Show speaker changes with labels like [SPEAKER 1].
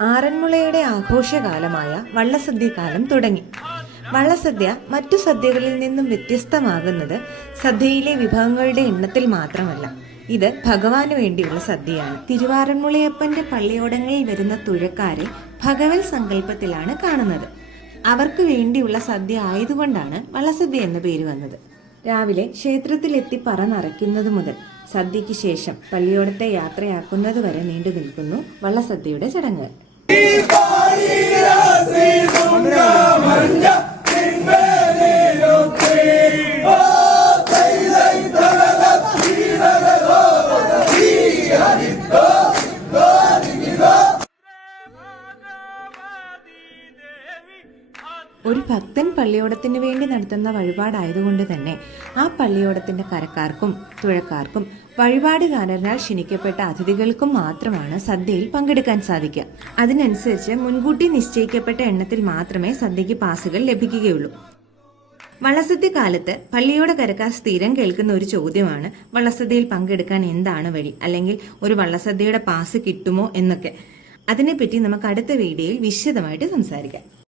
[SPEAKER 1] ആറന്മുളയുടെ ആഘോഷകാലമായ വള്ളസദ്യകാലം തുടങ്ങി. വള്ളസദ്യ മറ്റു സദ്യകളിൽ നിന്നും വ്യത്യസ്തമാകുന്നത് സദ്യയിലെ വിഭവങ്ങളുടെ എണ്ണത്തിൽ മാത്രമല്ല. ഇത് ഭഗവാന് വേണ്ടിയുള്ള സദ്യയാണ്. തിരുവാറന്മുളയപ്പന്റെ പള്ളിയോടങ്ങളിൽ വരുന്ന തുഴക്കാരെ ഭഗവൽ സങ്കല്പത്തിലാണ് കാണുന്നത്. അവർക്ക് വേണ്ടിയുള്ള സദ്യ ആയതുകൊണ്ടാണ് വള്ളസദ്യ എന്ന പേര് വന്നത്. രാവിലെ ക്ഷേത്രത്തിലെത്തി പറ നിറയ്ക്കുന്നത് മുതൽ സദ്യയ്ക്ക് ശേഷം പള്ളിയോടത്തെ യാത്രയാക്കുന്നത് വരെ നീണ്ടു നിൽക്കുന്നു വള്ളസദ്യയുടെ ചടങ്ങുകൾ. ഒരു ഭക്തൻ പള്ളിയോടത്തിന് വേണ്ടി നടത്തുന്ന വഴിപാടായതുകൊണ്ട് തന്നെ ആ പള്ളിയോടത്തിന്റെ കരക്കാർക്കും തുഴക്കാർക്കും വഴിപാടുകാരനാൽ ക്ഷണിക്കപ്പെട്ട അതിഥികൾക്കും മാത്രമാണ് സദ്യയിൽ പങ്കെടുക്കാൻ സാധിക്കുക. അതിനനുസരിച്ച് മുൻകൂട്ടി നിശ്ചയിക്കപ്പെട്ട എണ്ണത്തിൽ മാത്രമേ സദ്യക്ക് പാസുകൾ ലഭിക്കുകയുള്ളൂ. വള്ളസദ്യ കാലത്ത് പള്ളിയോട് കരക്കാർ സ്ഥിരം കേൾക്കുന്ന ഒരു ചോദ്യമാണ് വള്ളസദ്യയിൽ പങ്കെടുക്കാൻ എന്താണ് വഴി? അല്ലെങ്കിൽ ഒരു വള്ളസദ്യയുടെ പാസ് കിട്ടുമോ? എന്നൊക്കെ. അതിനെപ്പറ്റി നമുക്ക് അടുത്ത വീഡിയോയിൽ വിശദമായിട്ട് സംസാരിക്കാം.